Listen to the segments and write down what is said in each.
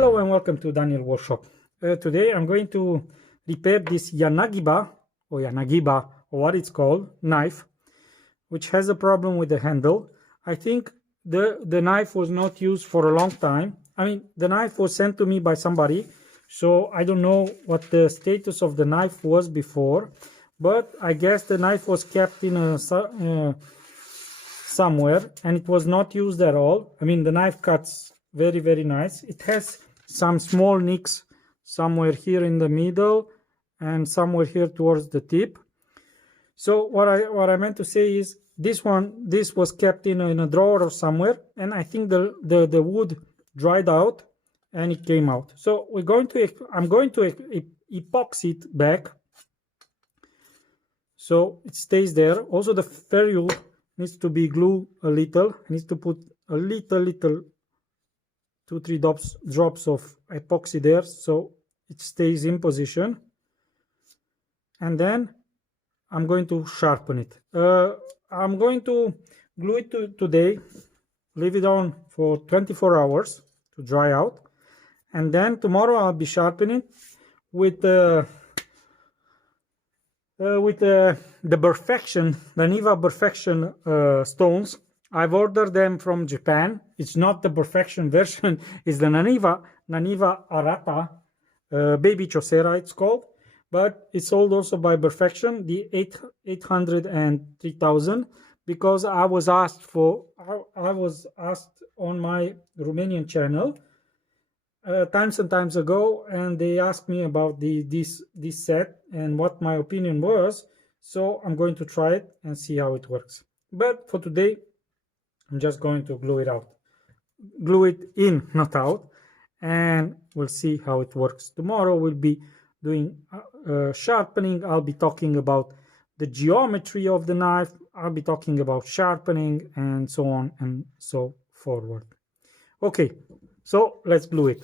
Hello and welcome to Daniel Workshop. Today I'm going to repair this Yanagiba or what it's called knife, which has a problem with the handle. I think the knife was not used for a long time. I mean, the knife was sent to me by somebody, so I don't know what the status of the knife was before, but I guess the knife was kept in somewhere and it was not used at all. I mean, the knife cuts very nice. It has some small nicks somewhere here in the middle and somewhere here towards the tip. So what I meant to say is this was kept in a drawer or somewhere, and I think the wood dried out and it came out. So I'm going to epoxy it back so it stays there. Also the ferrule needs to be glued a little. I need to put a little 2-3 drops of epoxy there so it stays in position, and then I'm going to sharpen it. I'm going to glue it today, leave it on for 24 hours to dry out, and then tomorrow I'll be sharpening with the Burrfection, the Naniwa Burrfection stones. I've ordered them from Japan. It's not the Burrfection version, it's the Naniwa Arata, Baby Chosera it's called, but it's sold also by Burrfection, the 800 and 3000, because I was asked on my Romanian channel times and times ago, and they asked me about this set and what my opinion was, so I'm going to try it and see how it works. But for today I'm just going to glue it in, not out, and we'll see how it works. Tomorrow we'll be doing sharpening. I'll be talking about the geometry of the knife. I'll be talking about sharpening and so on and so forward. Okay, so let's glue it.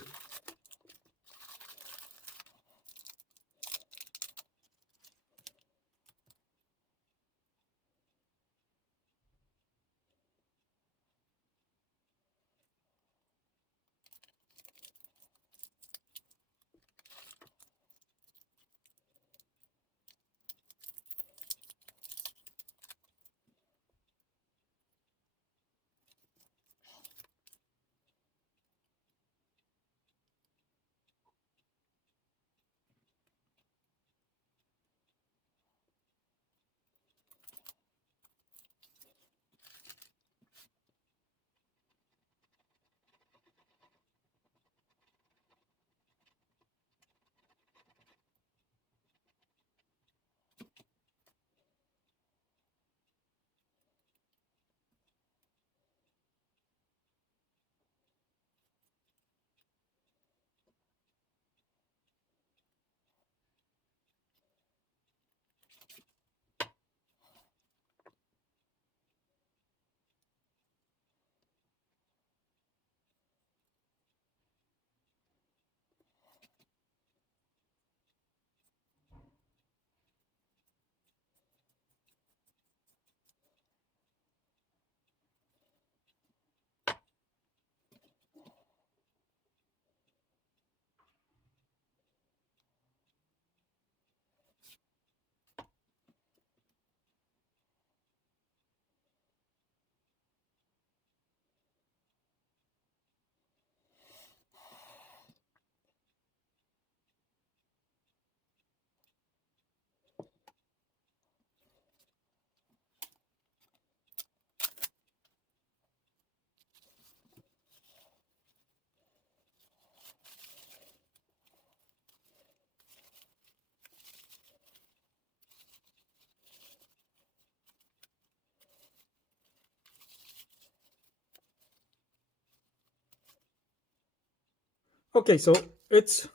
Okay, so it's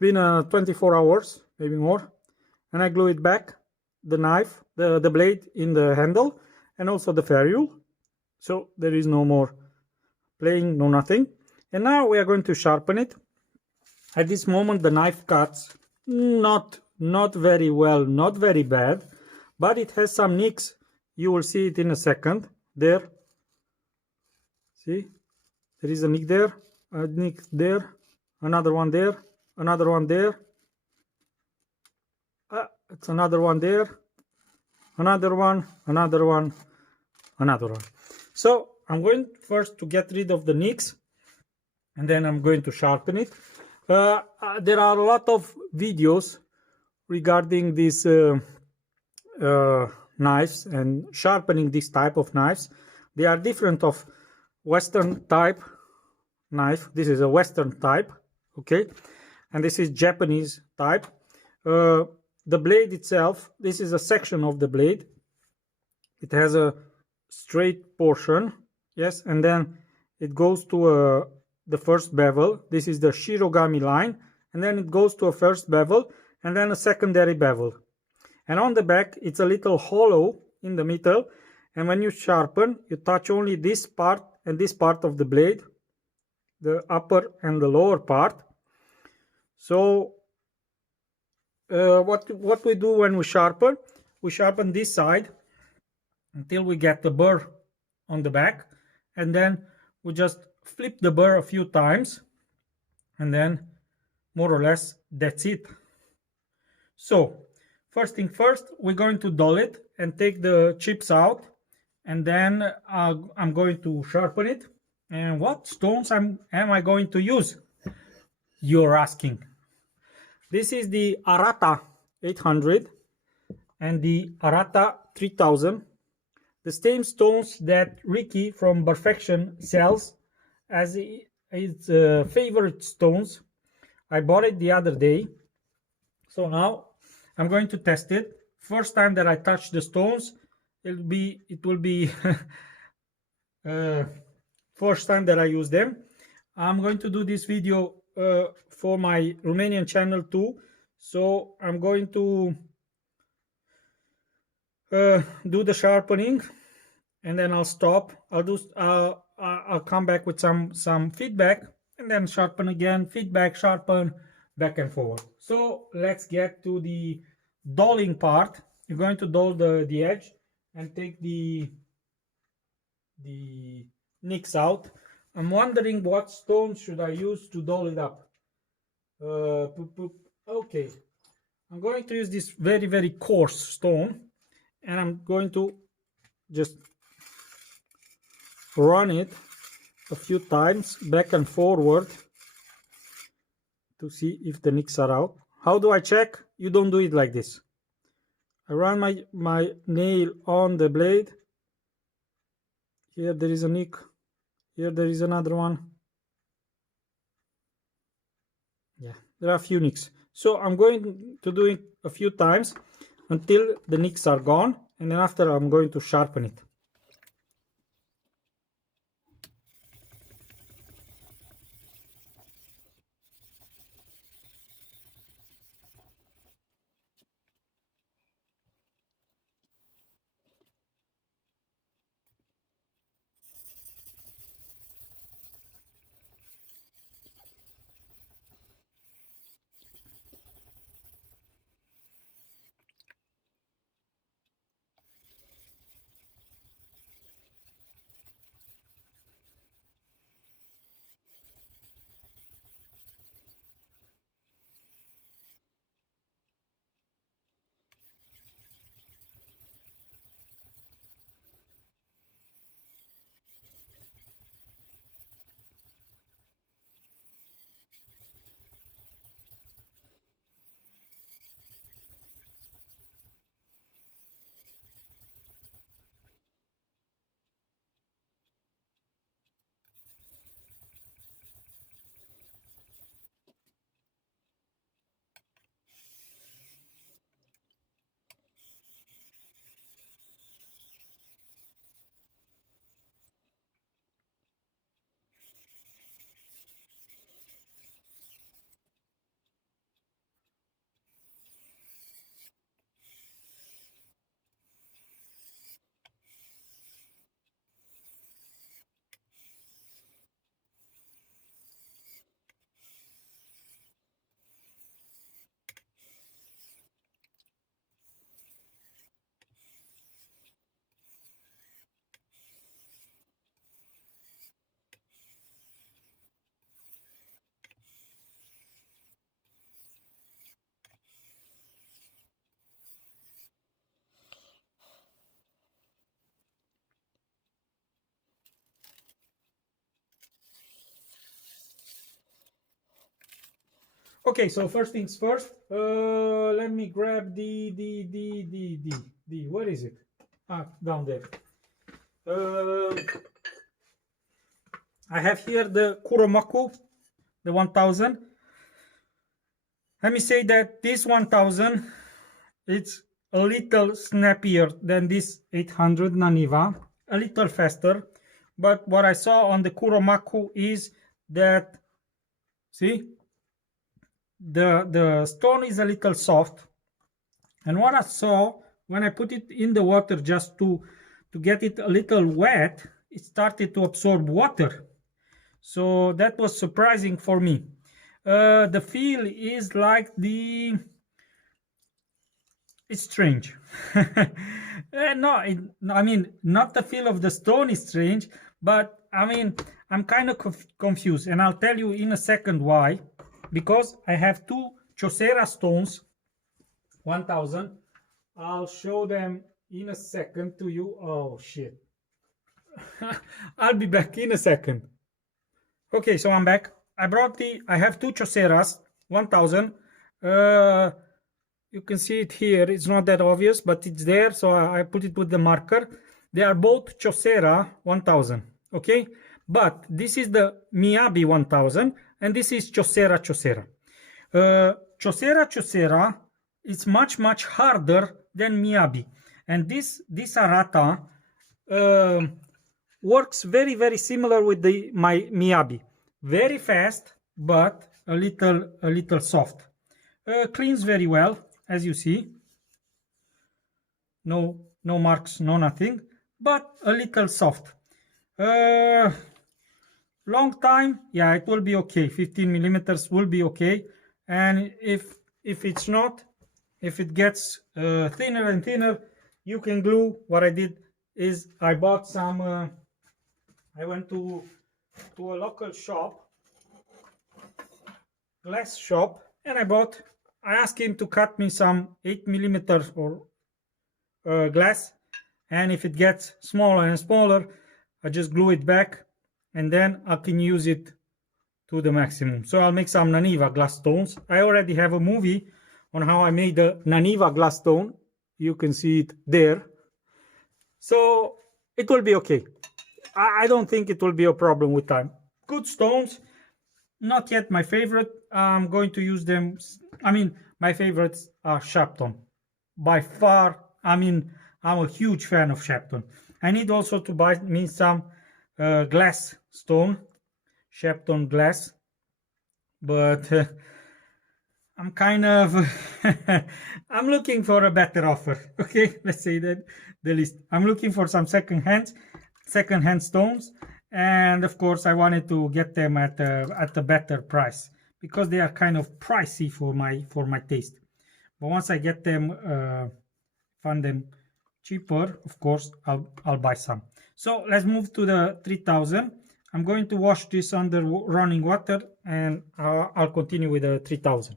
been 24 hours, maybe more, and I glue it back, the knife, the blade in the handle, and also the ferrule. So there is no more playing, no nothing. And now we are going to sharpen it. At this moment the knife cuts not very well, not very bad, but it has some nicks. You will see it in a second. There, see, there is a nick there, a nick there, another one there, another one there, it's another one there, another one, another one, another one. So I'm going first to get rid of the nicks, and then I'm going to sharpen it. There are a lot of videos regarding these knives and sharpening this type of knives. They are different of Western type knife. This is a Western type, okay, and this is Japanese type. The blade itself, this is a section of the blade. It has a straight portion, yes, and then it goes to the first bevel. This is the Shirogami line, and then it goes to a first bevel and then a secondary bevel. And on the back, it's a little hollow in the middle, and when you sharpen, you touch only this part and this part of the blade, the upper and the lower part. So what we do when we sharpen this side until we get the burr on the back, and then we just flip the burr a few times, and then more or less that's it. So first thing first, we're going to dull it and take the chips out, and then I'm going to sharpen it. And what stones am I going to use, you're asking? This is the Arata 800 and the Arata 3000, the same stones that Ricky from Burrfection sells as his favorite stones. I bought it the other day, so now I'm going to test it. First time that I touch the stones, it will be first time that I use them. I'm going to do this video for my Romanian channel too, so I'm going to do the sharpening, and then I'll stop. I'll come back with some feedback, and then sharpen again, feedback, sharpen, back and forward. So let's get to the dulling part. You're going to dull the edge and take the nicks out. I'm wondering what stone should I use to dull it up. Okay, I'm going to use this very, very coarse stone, and I'm going to just run it a few times back and forward to see if the nicks are out. How do I check? You don't do it like this. I run my nail on the blade. Here there is a nick. Here there is another one. Yeah, there are a few nicks. So I'm going to do it a few times until the nicks are gone, and then after I'm going to sharpen it. Okay, so first things first. Let me grab the where is it? Ah, down there. I have here the Kuromaku, the 1000. Let me say that this 1000, it's a little snappier than this 800 Naniwa, a little faster. But what I saw on the Kuromaku is that, see, the stone is a little soft. And what I saw when I put it in the water just to get it a little wet, it started to absorb water. So that was surprising for me. The feel is like it's strange. No, I mean, not the feel of the stone is strange, but I mean, I'm kind of confused, and I'll tell you in a second why. Because I have two Chosera stones, 1000. I'll show them in a second to you. Oh shit. I'll be back in a second. Okay, so I'm back. I have two Choseras, 1000. You can see it here. It's not that obvious, but it's there, so I put it with the marker. They are both Chosera 1000, okay? But this is the Miyabi 1000, and this is Chosera Chosera. Chosera Chosera is much, much harder than Miyabi. And this Arata works very, very similar with my Miyabi. Very fast, but a little soft. Cleans very well, as you see. No marks, no nothing, but a little soft. Long time, yeah, it will be okay. 15 millimeters will be okay. And if it's not, if it gets thinner and thinner, you can glue. What I did is I bought some. I went to a local shop, glass shop, and I asked him to cut me some 8 millimeters or glass, and if it gets smaller and smaller, I just glue it back, and then I can use it to the maximum. So I'll make some Naniwa glass stones. I already have a movie on how I made the Naniwa glass stone. You can see it there. So it will be okay. I don't think it will be a problem with time. Good stones. Not yet my favorite. I'm going to use them. I mean, my favorites are Sharpening. By far, I mean, I'm a huge fan of Sharpening. I need also to buy me some glass stone, Sharpening glass. But I'm kind of, I'm looking for a better offer. Okay, let's say that the least. I'm looking for some second-hand stones, and of course I wanted to get them at a better price because they are kind of pricey for my taste. But once I get them, find them cheaper, of course I'll buy some. So let's move to the 3000. I'm going to wash this under running water, and I'll continue with the 3000.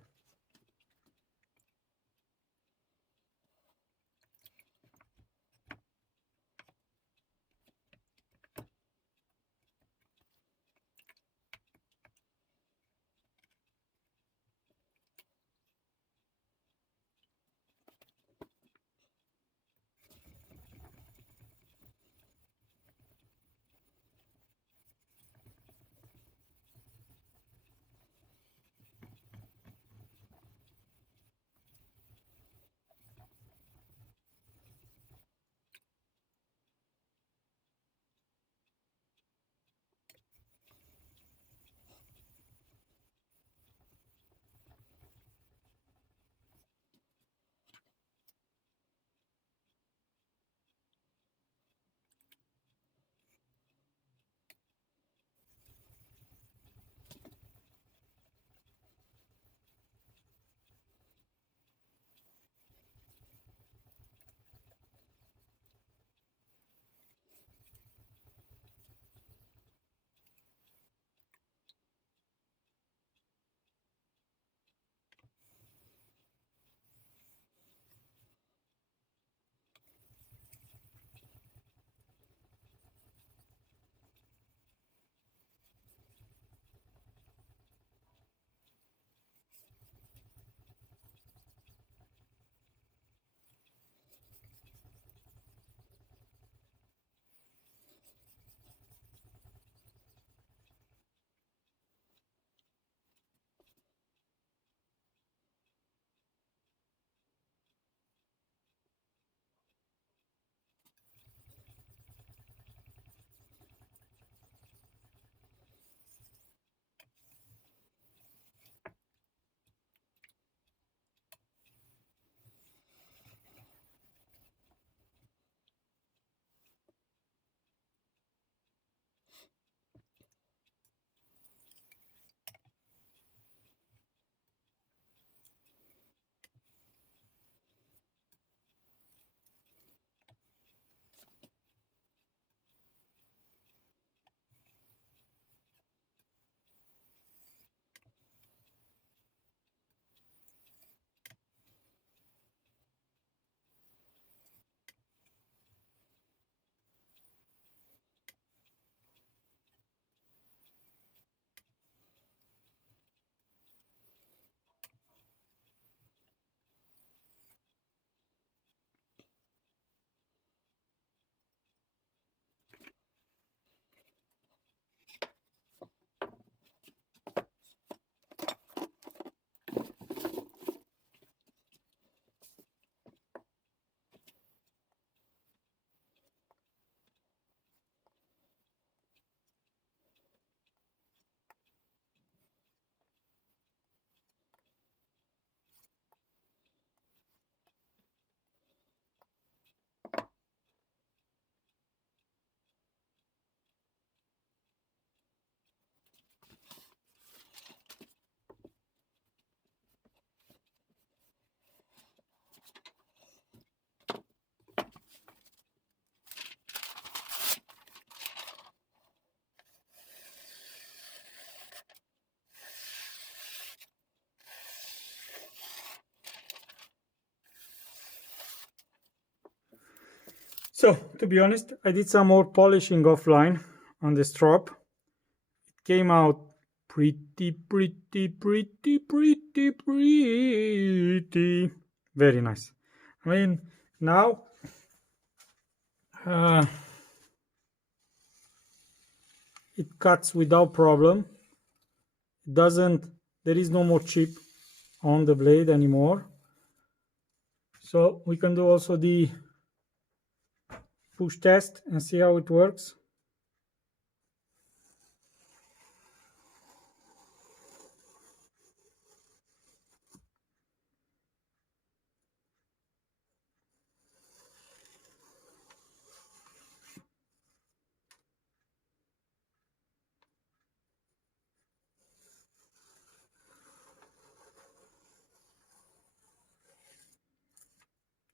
So, to be honest, I did some more polishing offline on the strop. It came out pretty. Very nice. I mean, now it cuts without problem. It doesn't, there is no more chip on the blade anymore. So we can do also the push test and see how it works.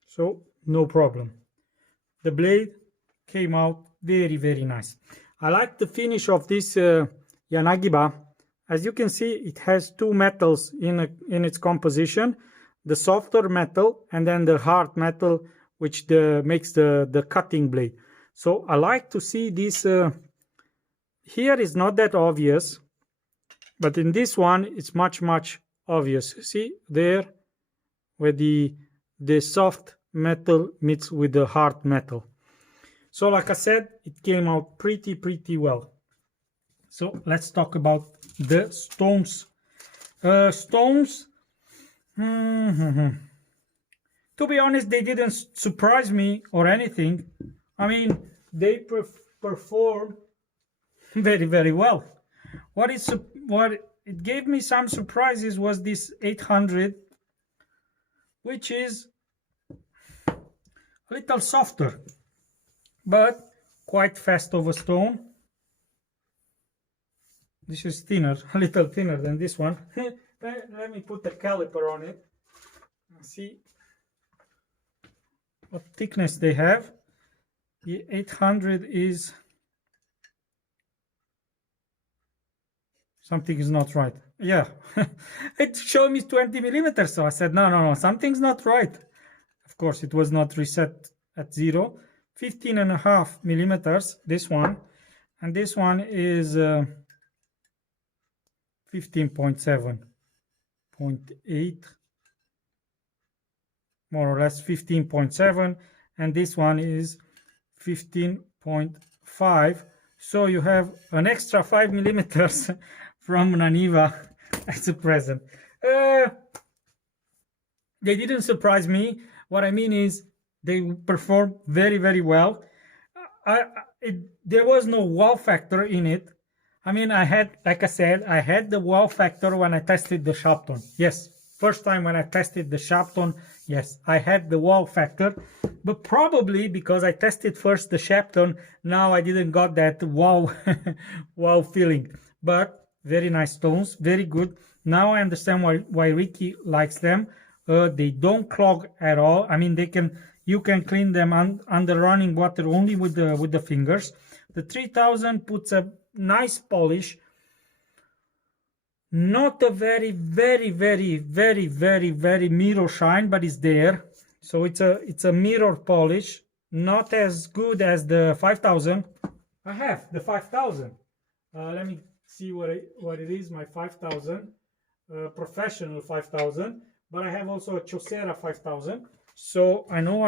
So no problem. The blade came out very nice. I like the finish of this Yanagiba. As you can see, it has two metals in its composition, the softer metal and then the hard metal, which makes the cutting blade. So I like to see this. Here is not that obvious, but in this one it's much obvious. See there, where the soft metal meets with the hard metal. So like I said, it came out pretty well. So let's talk about the stones. Stones, to be honest, they didn't surprise me or anything. I mean, they perform very well. What it gave me some surprises was this 800, which is a little softer, but quite fast over stone. This is thinner, a little thinner than this one. Let me put a caliper on it and see what thickness they have. The 800 is, something is not right. Yeah, it showed me 20 millimeters, so I said no, something's not right. Of course, it was not reset at 0. 15.5 millimeters, this one, and this one is 15.7, 0.8, more or less 15.7, and this one is 15.5. So you have an extra 5 millimeters from Naniwa as a present. They didn't surprise me. What I mean is they perform very well. There was no wow factor in it. I mean, like I said, I had the wow factor when I tested the Sharpen. Yes, first time when I tested the Sharpen, yes, I had the wow factor. But probably because I tested first the Sharpen, now I didn't got that wow, wow feeling. But very nice stones, very good. Now I understand why Ricky likes them. They don't clog at all. I mean, you can clean them under running water only with the fingers. The 3000 puts a nice polish, not a very mirror shine, but it's there. So it's a mirror polish, not as good as the 5000. I have the 5000. Let me see what it is. My 5000 professional 5000, but I have also a Chosera 5000. So I know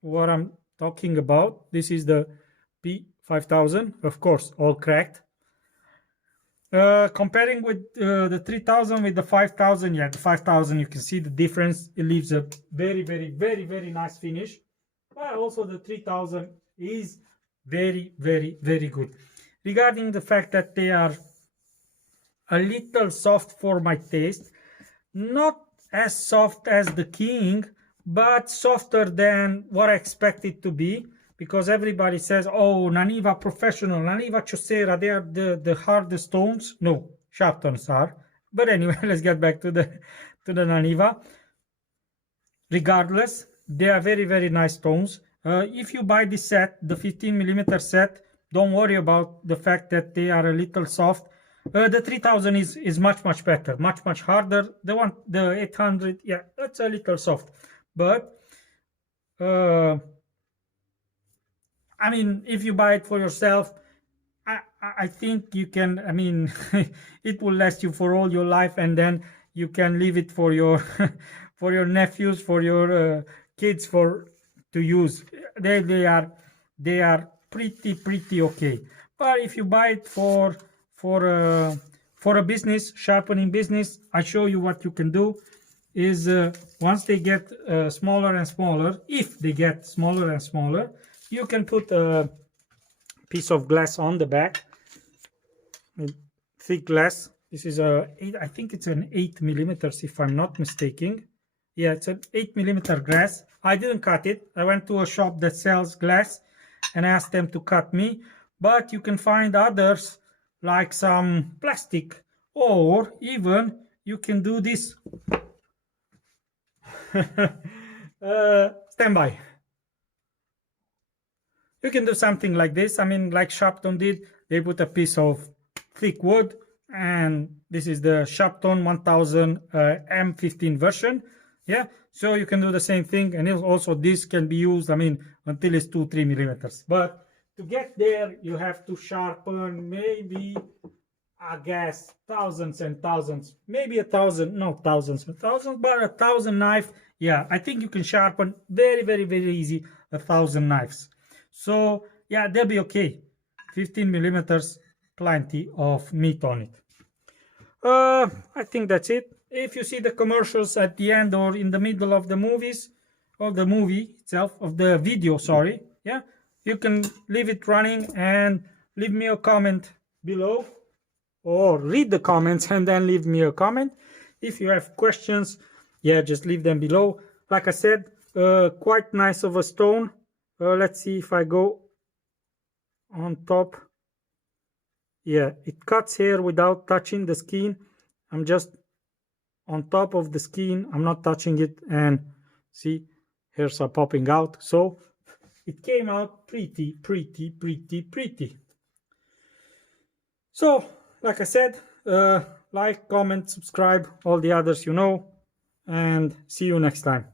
what I'm talking about. This is the P5000, of course, all cracked. Comparing with the 3000 with the 5000, yeah, the 5000, you can see the difference. It leaves a very nice finish, but also the 3000 is very good. Regarding the fact that they are a little soft for my taste, not as soft as the King, but softer than what I expect it to be. Because everybody says, oh, Naniwa Professional, Naniwa Chosera, they are the hardest stones. No, Sharptons are. But anyway, let's get back to the Naniwa. Regardless, they are very nice stones. If you buy this set, the 15mm set, don't worry about the fact that they are a little soft. The 3000 is much better, much harder. The 800, yeah, that's a little soft. But I mean, if you buy it for yourself, I think you can, I mean, it will last you for all your life, and then you can leave it for your for your nephews, for your kids, for to use. They are pretty okay. But if you buy it for uh, for a business, sharpening business, I show you what you can do is once they get smaller and smaller, if they get smaller and smaller, you can put a piece of glass on the back, thick glass. This is I think it's an 8 millimeters if I'm not mistaken. Yeah, it's an 8 millimeter glass. I didn't cut it. I went to a shop that sells glass and asked them to cut me, but you can find others like some plastic, or even you can do this. Stand by. You can do something like this. I mean, like Sharpening did, they put a piece of thick wood, and this is the Sharpening 1000 M15 version. Yeah, so you can do the same thing, and also this can be used, I mean, until it's 2-3 millimeters. But to get there, you have to sharpen maybe, I guess, thousands and thousands, maybe 1,000, no thousands and thousands, but 1,000 knife. Yeah, I think you can sharpen very easy 1,000 knives. So yeah, they'll be okay. 15 millimeters, plenty of meat on it. I think that's it. If you see the commercials at the end or in the middle of the movies, or the movie itself, of the video, sorry, yeah, you can leave it running and leave me a comment below, or read the comments and then leave me a comment. If you have questions, yeah, just leave them below. Like I said, quite nice of a stone. Let's see if I go on top. Yeah, it cuts here without touching the skin. I'm just on top of the skin, I'm not touching it, and see, hairs are popping out. So it came out pretty. So like I said, like, comment, subscribe, all the others, you know, and see you next time.